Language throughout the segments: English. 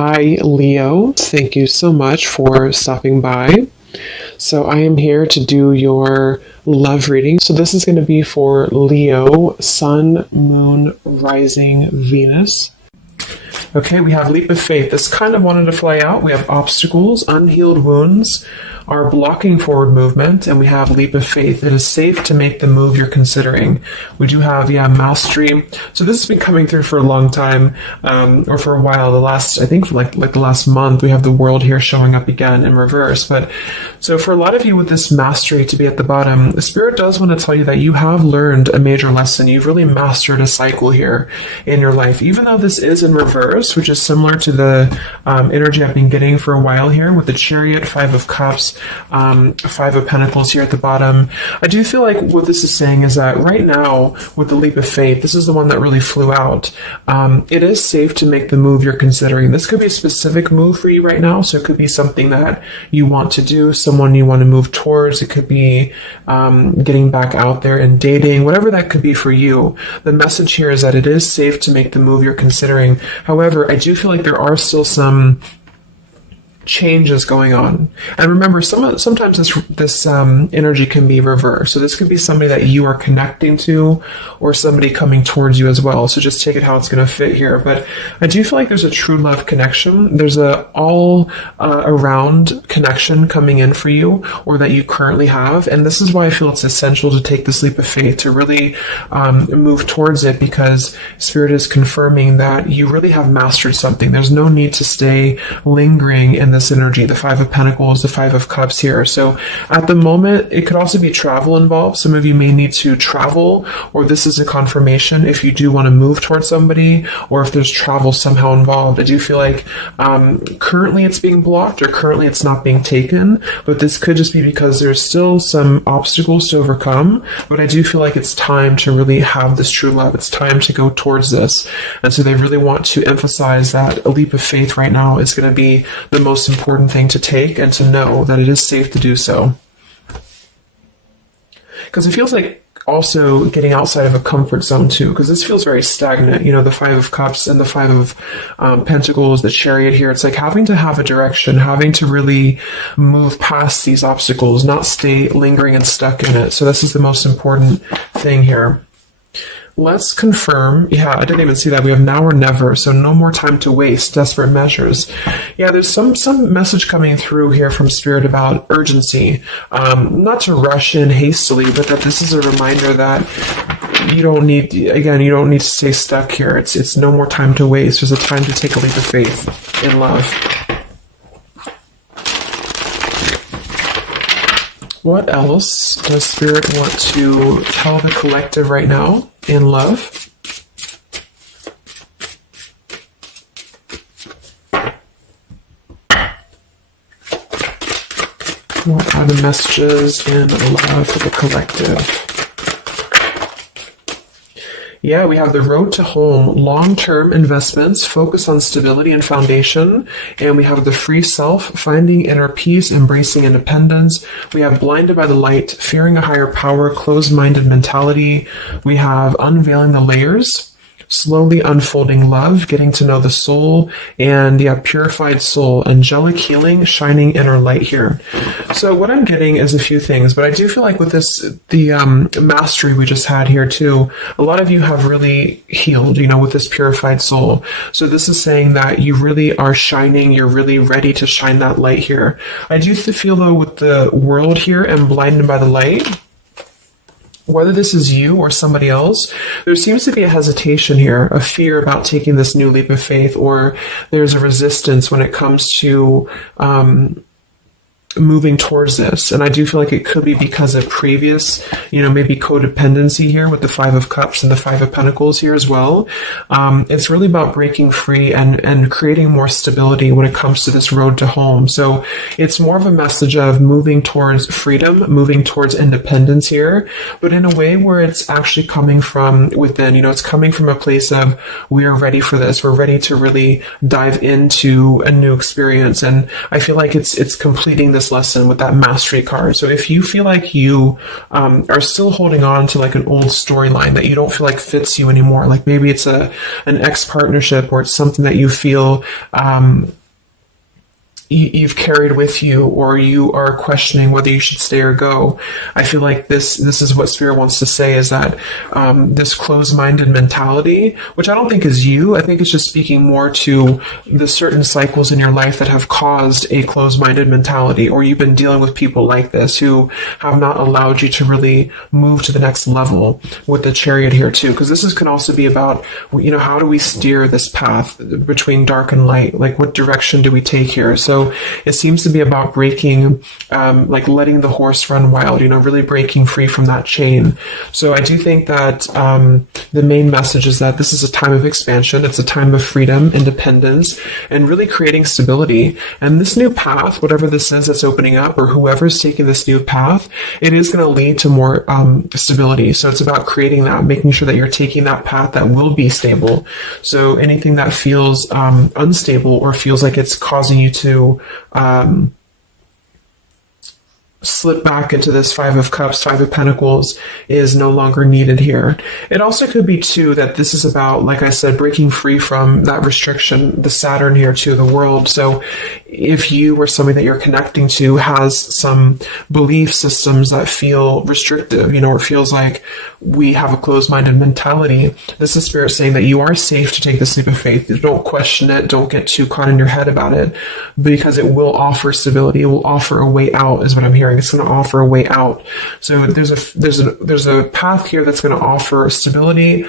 Hi, Leo. Thank you so much for stopping by. So, I am here to do your love reading. So, this is going to be for Leo, Sun, Moon, Rising, Venus. Okay, we have leap of faith. This kind of wanted to fly out. We have obstacles, unhealed wounds are blocking forward movement, and we have leap of faith. It is safe to make the move you're considering. We do have, mastery. So this has been coming through for a long time, or for a while. I think like the last month, we have the world here showing up again in reverse. But so for a lot of you with this mastery to be at the bottom, the Spirit does want to tell you that you have learned a major lesson. You've really mastered a cycle here in your life, even though this is in reverse, which is similar to the energy I've been getting for a while here with the Chariot, Five of Cups, Five of Pentacles here at the bottom. I do feel like what this is saying is that right now, with the leap of faith, this is the one that really flew out. It is safe to make the move you're considering. This could be a specific move for you right now, so it could be something that you want to do, someone you want to move towards. It could be getting back out there and dating, whatever that could be for you. The message here is that it is safe to make the move you're considering. However, I do feel like there are still some changes going on. And remember, sometimes this energy can be reversed. So this could be somebody that you are connecting to or somebody coming towards you as well. So just take it how it's going to fit here. But I do feel like there's a true love connection. There's a all around connection coming in for you, or that you currently have. And this is why I feel it's essential to take this leap of faith, to really move towards it, because Spirit is confirming that you really have mastered something. There's no need to stay lingering in this energy, the Five of Pentacles, the Five of Cups here. So at the moment, it could also be travel involved. Some of you may need to travel, or this is a confirmation if you do want to move towards somebody, or if there's travel somehow involved. I do feel like currently it's being blocked, or currently it's not being taken, but this could just be because there's still some obstacles to overcome. But I do feel like it's time to really have this true love. It's time to go towards this. And so they really want to emphasize that a leap of faith right now is going to be the most important thing to take, and to know that it is safe to do so. Because it feels like also getting outside of a comfort zone too, because this feels very stagnant. The Five of Cups and the Five of Pentacles, the Chariot here. It's like having to have a direction, having to really move past these obstacles, not stay lingering and stuck in it. So this is the most important thing here. Let's confirm. Yeah, I didn't even see that. We have now or never, so no more time to waste, desperate measures. Yeah, there's some message coming through here from Spirit about urgency. Not to rush in hastily, but that this is a reminder that you don't need to stay stuck here. It's no more time to waste. There's a time to take a leap of faith in love. What else does Spirit want to tell the collective right now in love? What are the messages in love for the collective? Yeah, we have the road to home, long-term investments, focus on stability and foundation. And we have the free self, finding inner peace, embracing independence. We have blinded by the light, fearing a higher power, closed-minded mentality. We have unveiling the layers, slowly unfolding love, getting to know the soul, and purified soul, angelic healing, shining inner light here. So what I'm getting is a few things, but I do feel like with this, the mastery we just had here too, a lot of you have really healed, with this purified soul. So this is saying that you really are shining, you're really ready to shine that light here. I do feel though with the world here and blinded by the light, whether this is you or somebody else, there seems to be a hesitation here, a fear about taking this new leap of faith, or there's a resistance when it comes to moving towards this. And I do feel like it could be because of previous, maybe codependency here with the Five of Cups and the Five of Pentacles here as well. It's really about breaking free and creating more stability when it comes to this road to home. So it's more of a message of moving towards freedom, moving towards independence here, but in a way where it's actually coming from within. It's coming from a place of, we are ready for this. We're ready to really dive into a new experience. And I feel like it's completing this this lesson with that mastery card. So if you feel like you are still holding on to like an old storyline that you don't feel like fits you anymore, like maybe it's an ex partnership, or it's something that you feel you've carried with you, or you are questioning whether you should stay or go. I feel like this is what Spirit wants to say, is that this closed-minded mentality, which I don't think is you, I think it's just speaking more to the certain cycles in your life that have caused a closed-minded mentality, or you've been dealing with people like this who have not allowed you to really move to the next level with the Chariot here too, because can also be about, how do we steer this path between dark and light? Like, what direction do we take here? So it seems to be about breaking, like letting the horse run wild, really breaking free from that chain. So I do think that the main message is that this is a time of expansion. It's a time of freedom, independence, and really creating stability. And this new path, whatever this is that's opening up, or whoever's taking this new path, it is going to lead to more stability. So it's about creating that, making sure that you're taking that path that will be stable. So anything that feels unstable, or feels like it's causing you to slip back into this Five of Cups, Five of Pentacles, is no longer needed here. It also could be too that this is about, like I said, breaking free from that restriction, the Saturn here to the world. So if you or somebody that you're connecting to has some belief systems that feel restrictive, or it feels like we have a closed-minded mentality, this is Spirit saying that you are safe to take this leap of faith. Don't question it. Don't get too caught in your head about it, because it will offer stability. It will offer a way out, is what I'm hearing. It's going to offer a way out. So there's a path here that's going to offer stability,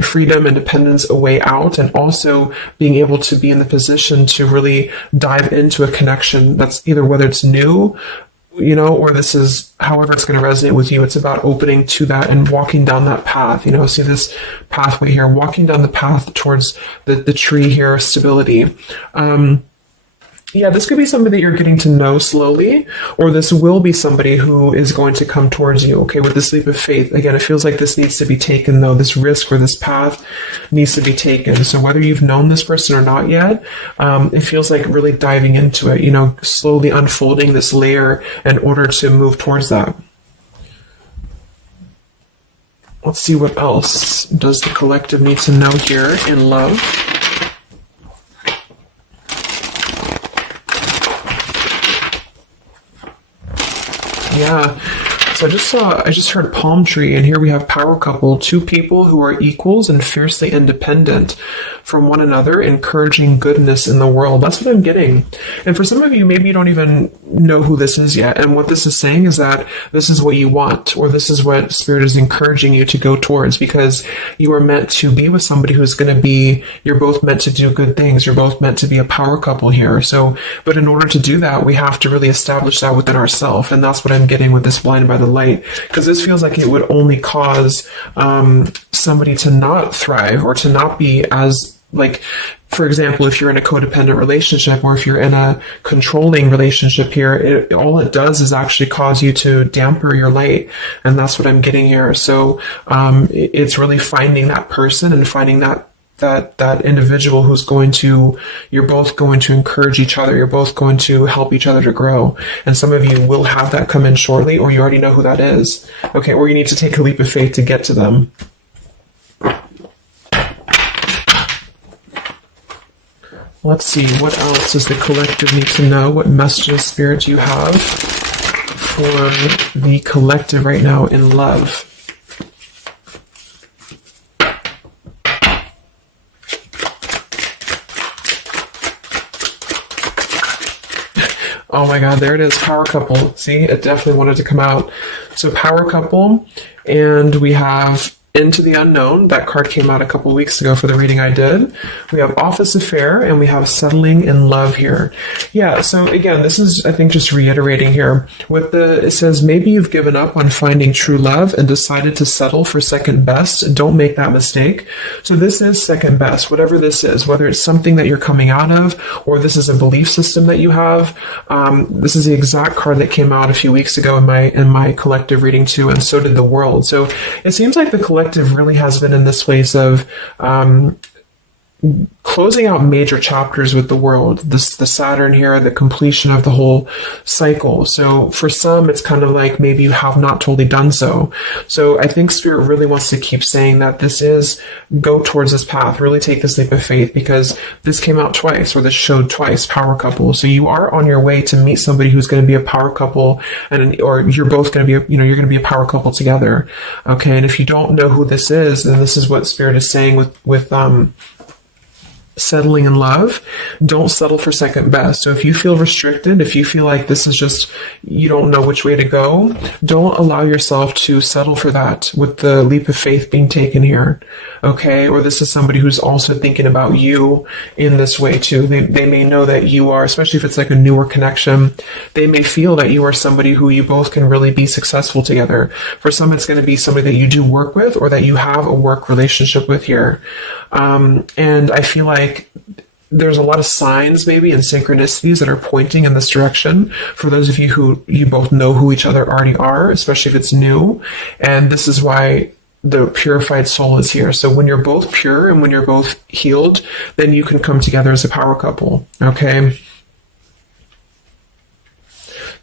freedom, independence, a way out, and also being able to be in the position to really dive into a connection that's either, whether it's new, or this is however it's going to resonate with you. It's about opening to that and walking down that path. See this pathway here, walking down the path towards the tree here, stability. This could be somebody that you're getting to know slowly, or this will be somebody who is going to come towards you, with this leap of faith. Again, it feels like this needs to be taken, though. This risk or this path needs to be taken. So whether you've known this person or not yet, it feels like really diving into it, slowly unfolding this layer in order to move towards that. Let's see what else does the collective need to know here in love. Yeah, so I just heard palm tree, and here we have power couple, two people who are equals and fiercely independent from one another, encouraging goodness in the world. That's what I'm getting. And for some of you, maybe you don't even know who this is yet. And what this is saying is that this is what you want, or this is what Spirit is encouraging you to go towards, because you are meant to be with somebody who's going to be, you're both meant to do good things. You're both meant to be a power couple here. So, but in order to do that, we have to really establish that within ourselves. And that's what I'm getting with this Blinded by the Light, because this feels like it would only cause somebody to not thrive, or to not be as, like, for example, if you're in a codependent relationship, or if you're in a controlling relationship here, all it does is actually cause you to damper your light. And that's what I'm getting here. So it's really finding that person and finding that individual who's you're both going to encourage each other. You're both going to help each other to grow. And some of you will have that come in shortly, or you already know who that is. Okay, or you need to take a leap of faith to get to them. Let's see, what else does the collective need to know? What messages, Spirit, do you have for the collective right now in love? Oh my God, there it is, power couple. See, it definitely wanted to come out. So power couple, and we have Into the Unknown. That card came out a couple weeks ago for the reading I did. We have Office Affair, and we have Settling in Love here. Yeah, so again, this is, I think, just reiterating here. It says, maybe you've given up on finding true love and decided to settle for second best. Don't make that mistake. So this is second best, whatever this is, whether it's something that you're coming out of, or this is a belief system that you have. This is the exact card that came out a few weeks ago in my collective reading too, and so did the World. So it seems like the collective really has been in this place of closing out major chapters with the world. The Saturn here, the completion of the whole cycle. So for some, it's kind of like maybe you have not totally done so. So I think Spirit really wants to keep saying that this is, go towards this path, really take this leap of faith, because this came out twice, or this showed twice, power couple. So you are on your way to meet somebody who's going to be a power couple, or you're both going to be, you're going to be a power couple together. Okay. And if you don't know who this is, then this is what Spirit is saying with settling in love. Don't settle for second best. So if you feel restricted, if you feel like this is just, you don't know which way to go, don't allow yourself to settle for that with the leap of faith being taken here. Okay. Or this is somebody who's also thinking about you in this way too. They may know that you are, especially if it's like a newer connection, they may feel that you are somebody who you both can really be successful together. For some, it's going to be somebody that you do work with, or that you have a work relationship with here. And I feel like there's a lot of signs maybe and synchronicities that are pointing in this direction for those of you who you both know who each other already are, especially if it's new. And this is why the purified soul is here. So when you're both pure and when you're both healed, then you can come together as a power couple. Okay.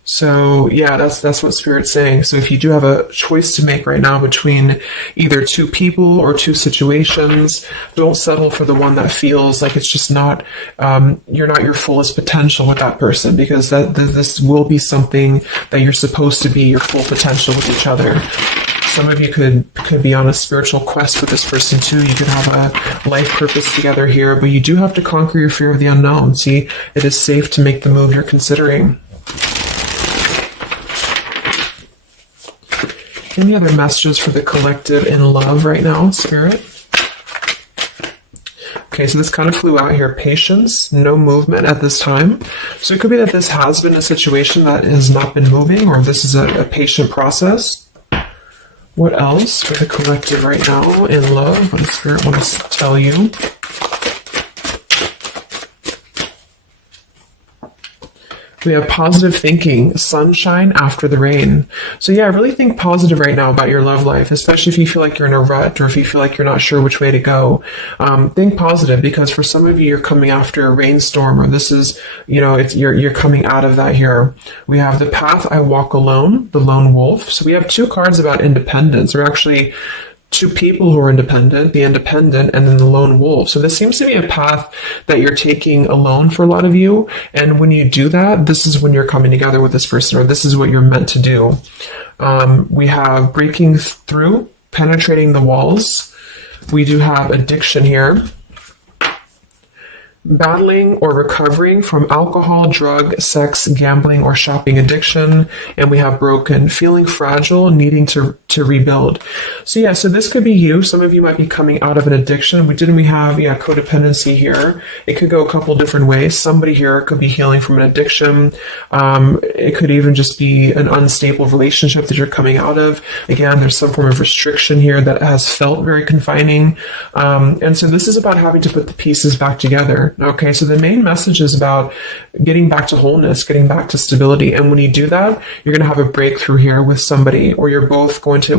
So yeah, that's what Spirit's saying. So if you do have a choice to make right now between either two people or two situations, don't settle for the one that feels like it's just not, you're not your fullest potential with that person, because this will be something that you're supposed to be your full potential with each other. Some of you could be on a spiritual quest with this person too. You could have a life purpose together here, but you do have to conquer your fear of the unknown. See, it is safe to make the move you're considering. Any other messages for the collective in love right now, Spirit? Okay, so this kind of flew out here. Patience, no movement at this time. So it could be that this has been a situation that has not been moving, or this is a patient process. What else for the collective right now in love? What does Spirit want to tell you? We have positive thinking, sunshine after the rain. So yeah, really think positive right now about your love life, especially if you feel like you're in a rut, or if you feel like you're not sure which way to go. Think positive, because for some of you, you're coming after a rainstorm, or this is, you're coming out of that here. We have the path I walk alone, the lone wolf. So we have two cards about independence, or actually two people who are independent, the independent, and then the lone wolf. So this seems to be a path that you're taking alone for a lot of you. And when you do that, this is when you're coming together with this person, or this is what you're meant to do. We have breaking through, penetrating the walls. We do have addiction here. Battling or recovering from alcohol, drug, sex, gambling, or shopping addiction. And we have broken, feeling fragile, needing to rebuild. So yeah, so this could be you. Some of you might be coming out of an addiction. We have codependency here. It could go a couple different ways. Somebody here could be healing from an addiction. It could even just be an unstable relationship that you're coming out of. Again, there's some form of restriction here that has felt very confining. And so this is about having to put the pieces back together. Okay, so the main message is about getting back to wholeness, getting back to stability. And when you do that, you're going to have a breakthrough here with somebody, or you're both going to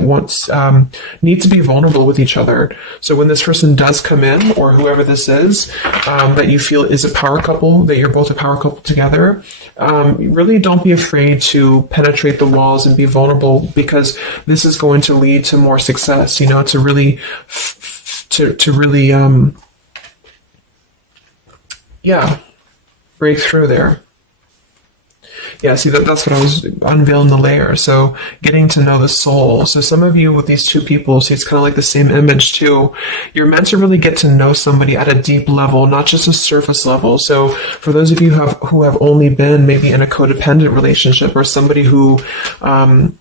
need to be vulnerable with each other. So when this person does come in, or whoever this is, that you feel is a power couple, that you're both a power couple together, really don't be afraid to penetrate the walls and be vulnerable, because this is going to lead to more success, to really break through there. Yeah, see, that's what I was unveiling the layer. So getting to know the soul. So some of you with these two people, see, it's kind of like the same image too. You're meant to really get to know somebody at a deep level, not just a surface level. So for those of you who have only been maybe in a codependent relationship, or somebody who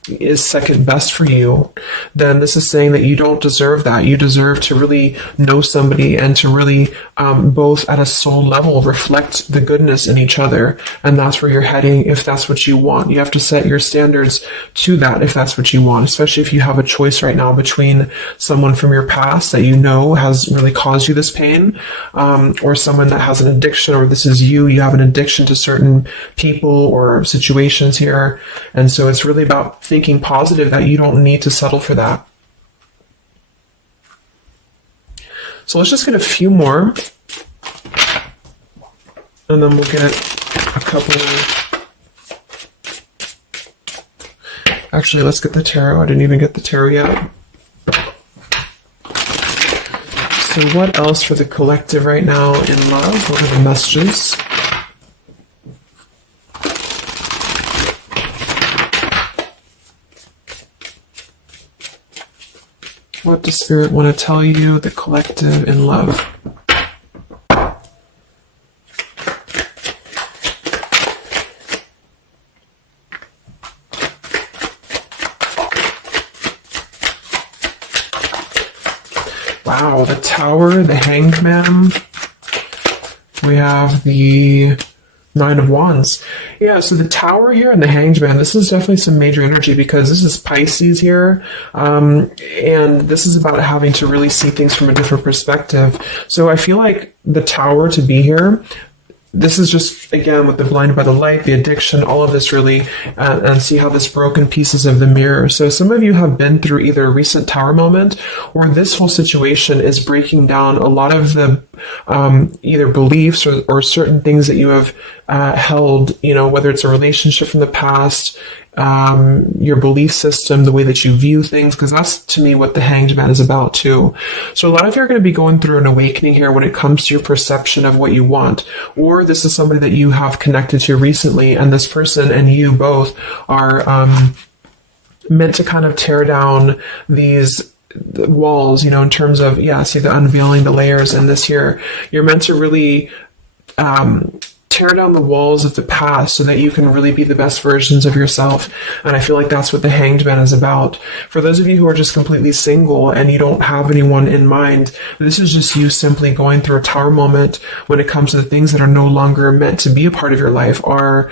is second best for you, then this is saying that you don't deserve that. You deserve to really know somebody, and to really both at a soul level reflect the goodness in each other. And that's where you're heading if that's what you want. You have to set your standards to that if that's what you want, especially if you have a choice right now between someone from your past that has really caused you this pain, or someone that has an addiction, or this is you have an addiction to certain people or situations here. And so it's really about thinking positive, that you don't need to settle for that. So let's just get a few more. And then we'll get a couple. Actually, let's get the tarot. I didn't even get the tarot yet. So what else for the collective right now in love? What are the messages? What does Spirit want to tell you, the collective in love? Wow, the Tower, the Hanged Man. We have the Nine of Wands. Yeah, so the Tower here and the Hanged Man, this is definitely some major energy because this is Pisces here. And this is about having to really see things from a different perspective. So I feel like the Tower to be here, this is just, again, with the blinded by the light, the addiction, all of this really, and see how this broken pieces of the mirror. So some of you have been through either a recent Tower moment or this whole situation is breaking down a lot of the either beliefs or certain things that you have held, you know, whether it's a relationship from the past, your belief system, the way that you view things, because that's to me what the Hanged Man is about too. So a lot of you are going to be going through an awakening here when it comes to your perception of what you want, or this is somebody that you have connected to recently, and this person and you both are meant to kind of tear down these walls, you know, in terms of, yeah, see the unveiling the layers in this here. You're meant to really tear down the walls of the past so that you can really be the best versions of yourself. And I feel like that's what the Hanged Man is about. For those of you who are just completely single and you don't have anyone in mind, this is just you simply going through a Tower moment when it comes to the things that are no longer meant to be a part of your life are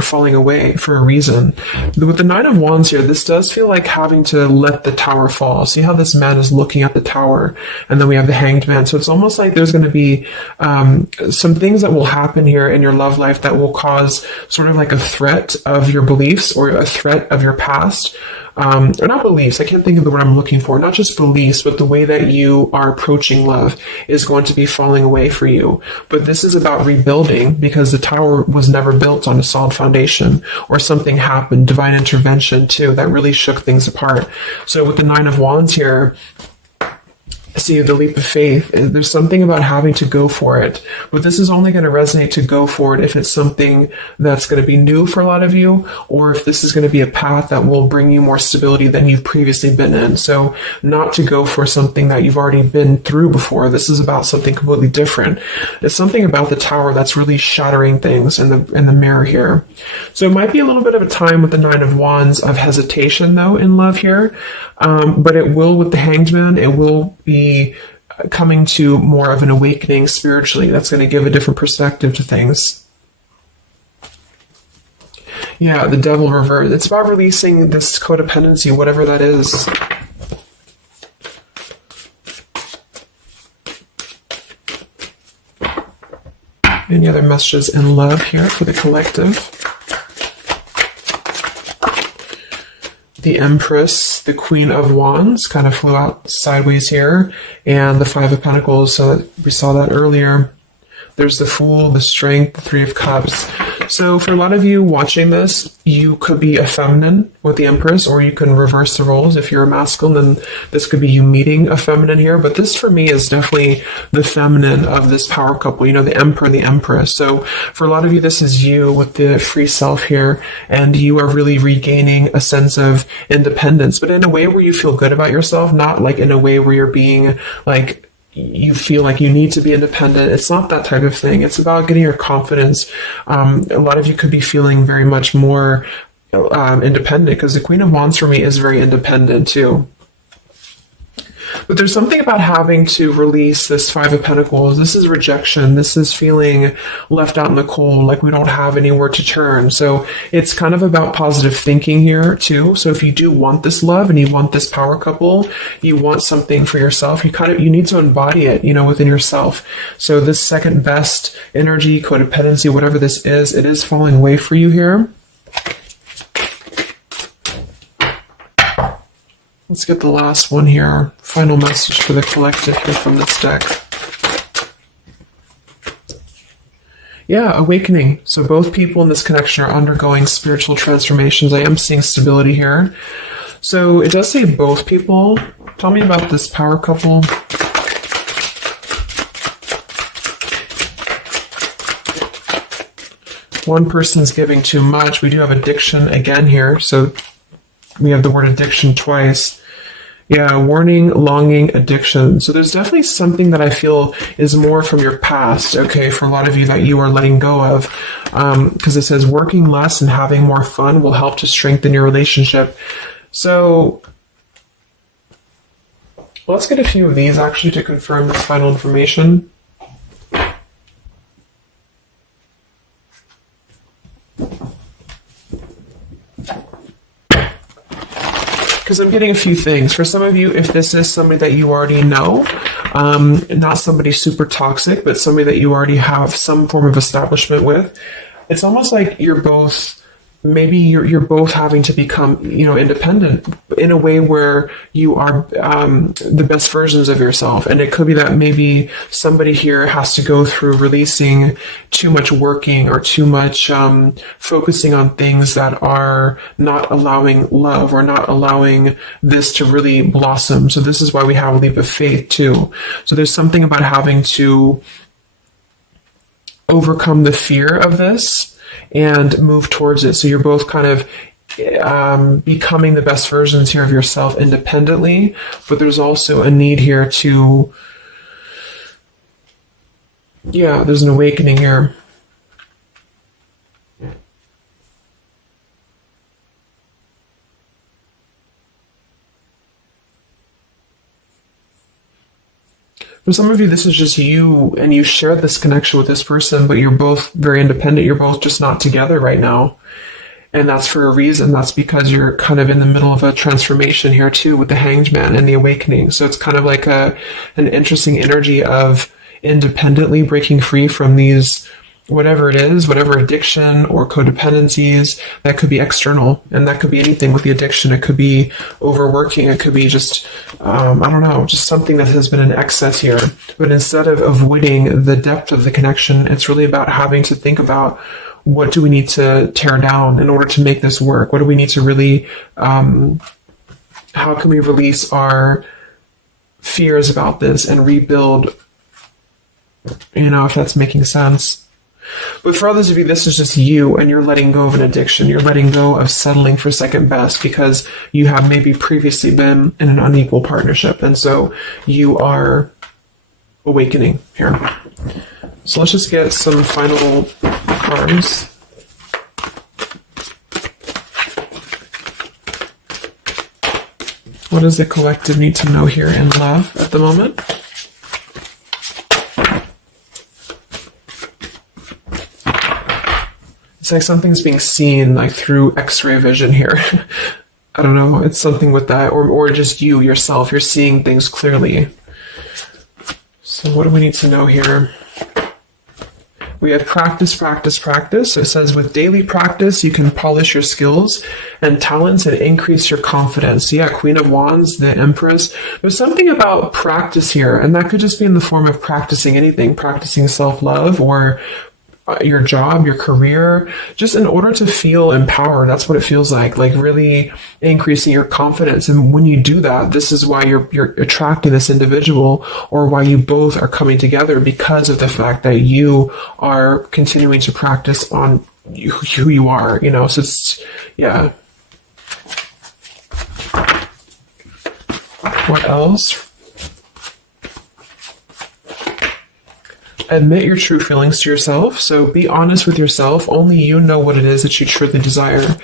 falling away for a reason. With the Nine of Wands here, this does feel like having to let the Tower fall. See how this man is looking at the Tower, and then we have the Hanged Man. So it's almost like there's going to be some things that will happen here in your love life that will cause sort of like a threat of your beliefs or a threat of your past. Or not beliefs, I can't think of the word I'm looking for, not just beliefs, but the way that you are approaching love is going to be falling away for you. But this is about rebuilding because the Tower was never built on a solid foundation, or something happened, divine intervention too, that really shook things apart. So with the Nine of Wands here, see the leap of faith, there's something about having to go for it, but this is only going to resonate to go for it if it's something that's going to be new for a lot of you, or if this is going to be a path that will bring you more stability than you've previously been in. So not to go for something that you've already been through before. This is about something completely different. It's something about the Tower that's really shattering things in the mirror here. So it might be a little bit of a time with the Nine of Wands of hesitation though in love here, but it will with the Hanged Man, it will be coming to more of an awakening spiritually. That's going to give a different perspective to things. Yeah, the Devil reverse. It's about releasing this codependency, whatever that is. Any other messages in love here for the collective? The Empress, the Queen of Wands, kind of flew out sideways here, and the Five of Pentacles, so we saw that earlier. There's the Fool, the Strength, the Three of Cups. So for a lot of you watching this, you could be a feminine with the Empress, or you can reverse the roles. If you're a masculine, then this could be you meeting a feminine here. But this for me is definitely the feminine of this power couple, you know, the Emperor and the Empress. So for a lot of you, this is you with the free self here, and you are really regaining a sense of independence, but in a way where you feel good about yourself, not like in a way where you're being like, you feel like you need to be independent. It's not that type of thing. It's about getting your confidence. A lot of you could be feeling very much more independent, because the Queen of Wands for me is very independent too. But there's something about having to release this Five of Pentacles. This is rejection. This is feeling left out in the cold, like we don't have anywhere to turn. So it's kind of about positive thinking here too. So if you do want this love and you want this power couple, you want something for yourself, you need to embody it, you know, within yourself. So this second best energy, codependency, whatever this is, it is falling away for you here. Let's get the last one here. Our final message for the collective here from this deck. Yeah, awakening. So both people in this connection are undergoing spiritual transformations. I am seeing stability here. So it does say both people. Tell me about this power couple. One person's giving too much. We do have addiction again here. So we have the word addiction twice. Yeah, warning, longing, addiction. So there's definitely something that I feel is more from your past, okay, for a lot of you that you are letting go of. Because it says working less and having more fun will help to strengthen your relationship. So let's get a few of these actually to confirm this final information. Because I'm getting a few things. For some of you, if this is somebody that you already know, not somebody super toxic, but somebody that you already have some form of establishment with, it's almost like you're both, maybe you're both having to become, independent in a way where you are the best versions of yourself. And it could be that maybe somebody here has to go through releasing too much working or too much focusing on things that are not allowing love or not allowing this to really blossom. So this is why we have a leap of faith too. So there's something about having to overcome the fear of this and move towards it. So you're both kind of becoming the best versions here of yourself independently, but there's also a need here to, there's an awakening here. For some of you, this is just you, and you share this connection with this person, but you're both very independent. You're both just not together right now. And that's for a reason. That's because you're kind of in the middle of a transformation here too with the Hanged Man and the awakening. So it's kind of like an interesting energy of independently breaking free from these, whatever it is, whatever addiction or codependencies that could be external. And that could be anything with the addiction. It could be overworking. It could be just, just something that has been in excess here. But instead of avoiding the depth of the connection, it's really about having to think about, what do we need to tear down in order to make this work? What do we need to really, how can we release our fears about this and rebuild, if that's making sense. But for others of you, this is just you, and you're letting go of an addiction. You're letting go of settling for second best because you have maybe previously been in an unequal partnership. And so you are awakening here. So let's just get some final cards. What does the collective need to know here in love at the moment? It's like something's being seen like through X-ray vision here. I don't know. It's something with that, or just you yourself. You're seeing things clearly. So what do we need to know here? We have practice, practice, practice. So it says with daily practice, you can polish your skills and talents and increase your confidence. Yeah, Queen of Wands, the Empress. There's something about practice here, and that could just be in the form of practicing anything, practicing self-love or your job, your career, just in order to feel empowered. That's what it feels like really increasing your confidence. And when you do that, this is why you're attracting this individual, or why you both are coming together, because of the fact that you are continuing to practice on who you are, so it's, yeah. What else? Admit your true feelings to yourself. So be honest with yourself. Only you know what it is that you truly desire.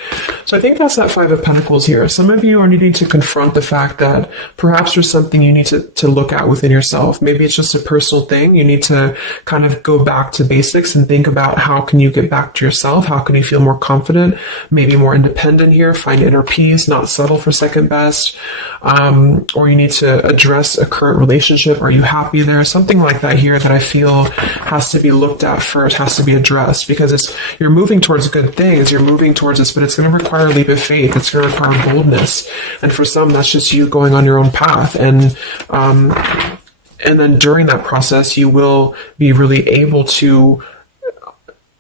So I think that's that Five of Pentacles here. Some of you are needing to confront the fact that perhaps there's something you need to look at within yourself. Maybe it's just a personal thing. You need to kind of go back to basics and think about how can you get back to yourself? How can you feel more confident, maybe more independent here, find inner peace, not settle for second best. Or you need to address a current relationship. Are you happy there? Something like that here that I feel has to be looked at first, has to be addressed, because you're moving towards good things, you're moving towards this, but it's going to require a leap of faith. It's going to require boldness. And for some, that's just you going on your own path. And then during that process, you will be really able to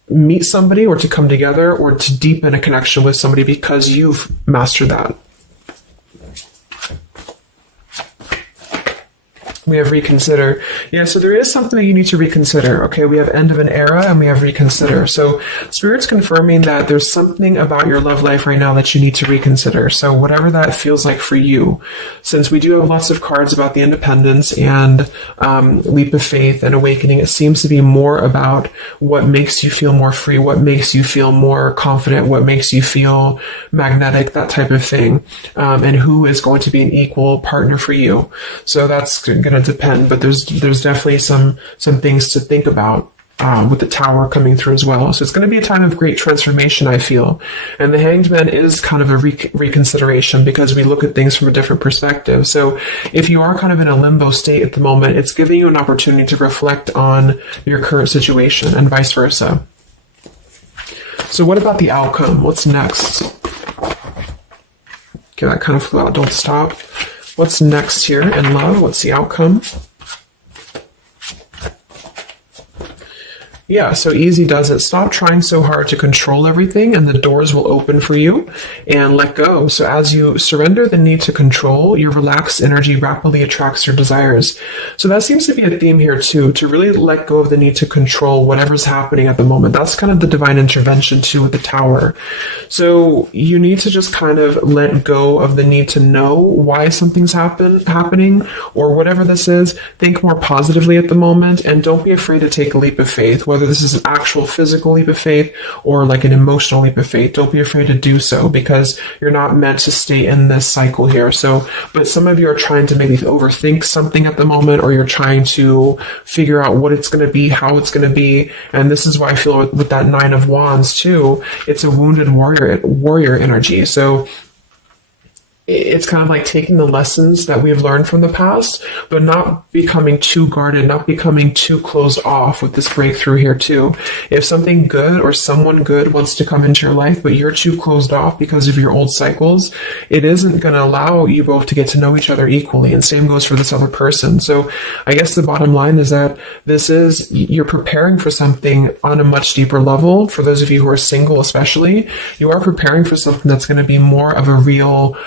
meet somebody, or to come together, or to deepen a connection with somebody because you've mastered that. We have reconsider. Yeah, so there is something that you need to reconsider. Okay, we have end of an era and we have reconsider. So Spirit's confirming that there's something about your love life right now that you need to reconsider. So whatever that feels like for you, since we do have lots of cards about the independence and leap of faith and awakening, it seems to be more about what makes you feel more free, what makes you feel more confident, what makes you feel magnetic, that type of thing, and who is going to be an equal partner for you. So that's going to depend, but there's definitely some things to think about with the Tower coming through as well. So it's going to be a time of great transformation, I feel. And the Hanged Man is kind of a reconsideration, because we look at things from a different perspective. So if you are kind of in a limbo state at the moment, it's giving you an opportunity to reflect on your current situation, and vice versa. So what about the outcome? What's next? Okay, that kind of flew out. Don't stop. What's next here in love? What's the outcome? Yeah, so easy does it. Stop trying so hard to control everything, and the doors will open for you, and let go. So as you surrender the need to control, your relaxed energy rapidly attracts your desires. So that seems to be a theme here too, to really let go of the need to control whatever's happening at the moment. That's kind of the divine intervention too with the Tower. So you need to just kind of let go of the need to know why something's happening, or whatever this is. Think more positively at the moment, and don't be afraid to take a leap of faith, whether this is an actual physical leap of faith or like an emotional leap of faith. Don't be afraid to do so, because you're not meant to stay in this cycle here. So, but some of you are trying to maybe overthink something at the moment, or you're trying to figure out what it's going to be, how it's going to be. And this is why I feel with that Nine of Wands too, it's a wounded warrior energy. So it's kind of like taking the lessons that we've learned from the past, but not becoming too guarded, not becoming too closed off with this breakthrough here too. If something good or someone good wants to come into your life, but you're too closed off because of your old cycles, it isn't going to allow you both to get to know each other equally. And same goes for this other person. So I guess the bottom line is that you're preparing for something on a much deeper level. For those of you who are single especially, you are preparing for something that's going to be more of a real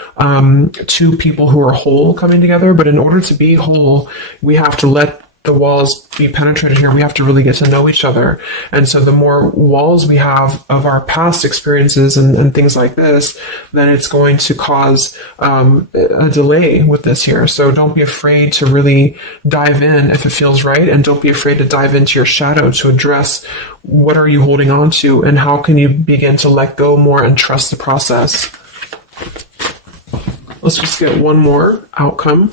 two people who are whole coming together. But in order to be whole, we have to let the walls be penetrated here. We have to really get to know each other. And so the more walls we have of our past experiences and things like this, then it's going to cause a delay with this here. So don't be afraid to really dive in if it feels right. And don't be afraid to dive into your shadow to address what are you holding on to, and how can you begin to let go more and trust the process. Let's just get one more outcome.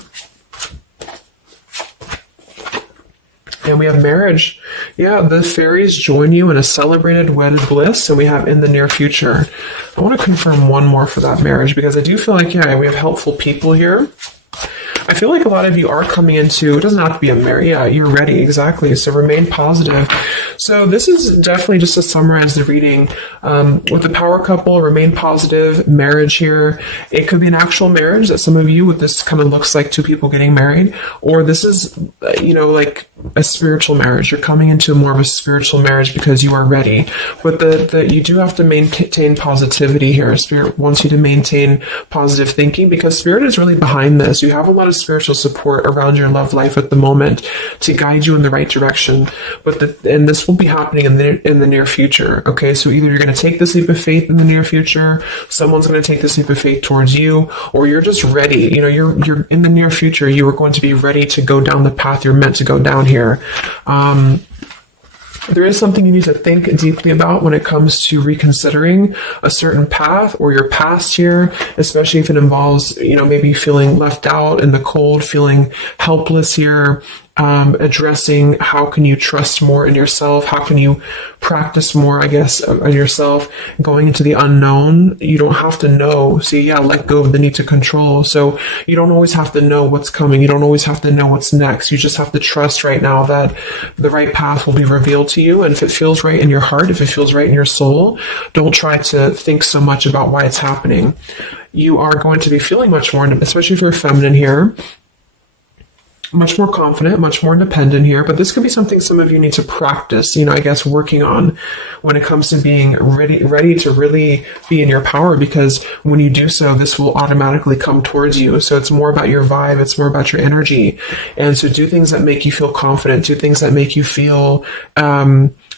And we have marriage. Yeah, the fairies join you in a celebrated wedded bliss, and we have in the near future. I want to confirm one more for that marriage, because I do feel like, yeah, we have helpful people here. I feel like a lot of you are coming into, it doesn't have to be a marriage, yeah, you're ready, exactly. So remain positive. So this is definitely just to summarize the reading. With the power couple, remain positive, marriage here. It could be an actual marriage that some of you, with this kind of looks like two people getting married, or this is, like a spiritual marriage. You're coming into more of a spiritual marriage because you are ready. But you do have to maintain positivity here. Spirit wants you to maintain positive thinking, because Spirit is really behind this. You have a lot of spiritual support around your love life at the moment to guide you in the right direction. And this will be happening in the near future. Okay, so either you're going to take this leap of faith in the near future, someone's going to take this leap of faith towards you, or you're just ready. You're in the near future. You are going to be ready to go down the path you're meant to go down here. There is something you need to think deeply about when it comes to reconsidering a certain path or your past here, especially if it involves, maybe feeling left out in the cold, feeling helpless here. addressing how can you trust more in yourself, how can you practice more, I guess, on yourself, going into the unknown. You don't have to know. See, yeah, let go of the need to control. So you don't always have to know what's coming. You don't always have to know what's next. You just have to trust right now that the right path will be revealed to you. And if it feels right in your heart, if it feels right in your soul, don't try to think so much about why it's happening. You are going to be feeling much more, especially if you're feminine here, much more confident, much more independent here, but this could be something some of you need to practice, I guess, working on when it comes to being ready to really be in your power, because when you do so, this will automatically come towards you. So it's more about your vibe, it's more about your energy. And so do things that make you feel confident, do things that make you feel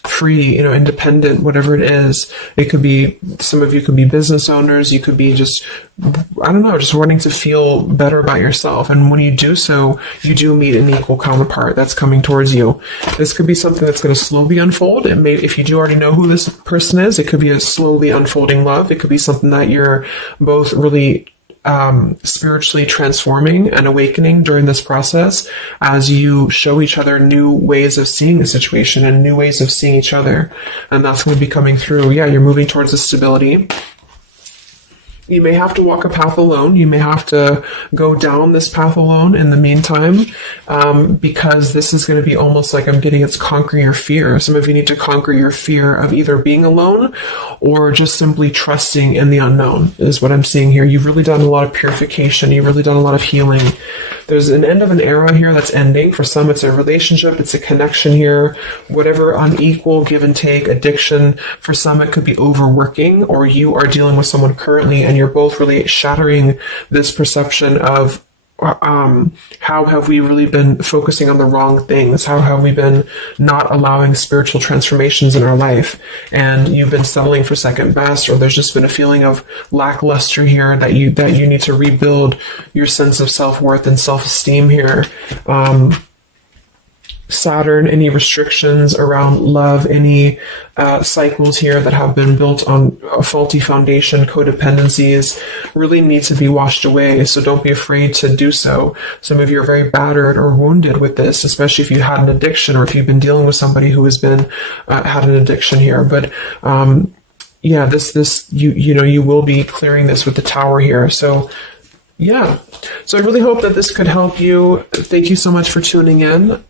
free, independent, whatever it is. It could be, some of you could be business owners, you could be just wanting to feel better about yourself. And when you do so, you do meet an equal counterpart that's coming towards you. This could be something that's going to slowly unfold. It may, if you do already know who this person is, it could be a slowly unfolding love. It could be something that you're both really spiritually transforming and awakening during this process as you show each other new ways of seeing the situation and new ways of seeing each other. And that's going to be coming through. Yeah, you're moving towards the stability. You may have to walk a path alone. You may have to go down this path alone in the meantime, because this is going to be almost like I'm getting it's conquering your fear. Some of you need to conquer your fear of either being alone or just simply trusting in the unknown is what I'm seeing here. You've really done a lot of purification. You've really done a lot of healing. There's an end of an era here that's ending. For some, it's a relationship. It's a connection here. Whatever unequal give and take, addiction. For some, it could be overworking, or you are dealing with someone currently and you're both really shattering this perception of how have we really been focusing on the wrong things? How have we been not allowing spiritual transformations in our life? And you've been settling for second best, or there's just been a feeling of lackluster here that you need to rebuild your sense of self-worth and self-esteem here. Saturn, any restrictions around love, any cycles here that have been built on a faulty foundation, codependencies, really need to be washed away. So don't be afraid to do so. Some of you are very battered or wounded with this, especially if you had an addiction or if you've been dealing with somebody who has been had an addiction here. But yeah, this you will be clearing this with the Tower here. So yeah. So I really hope that this could help you. Thank you so much for tuning in.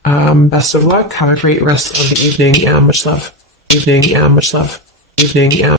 Best of luck. Have a great rest of the evening and much love. Evening and much love. Evening and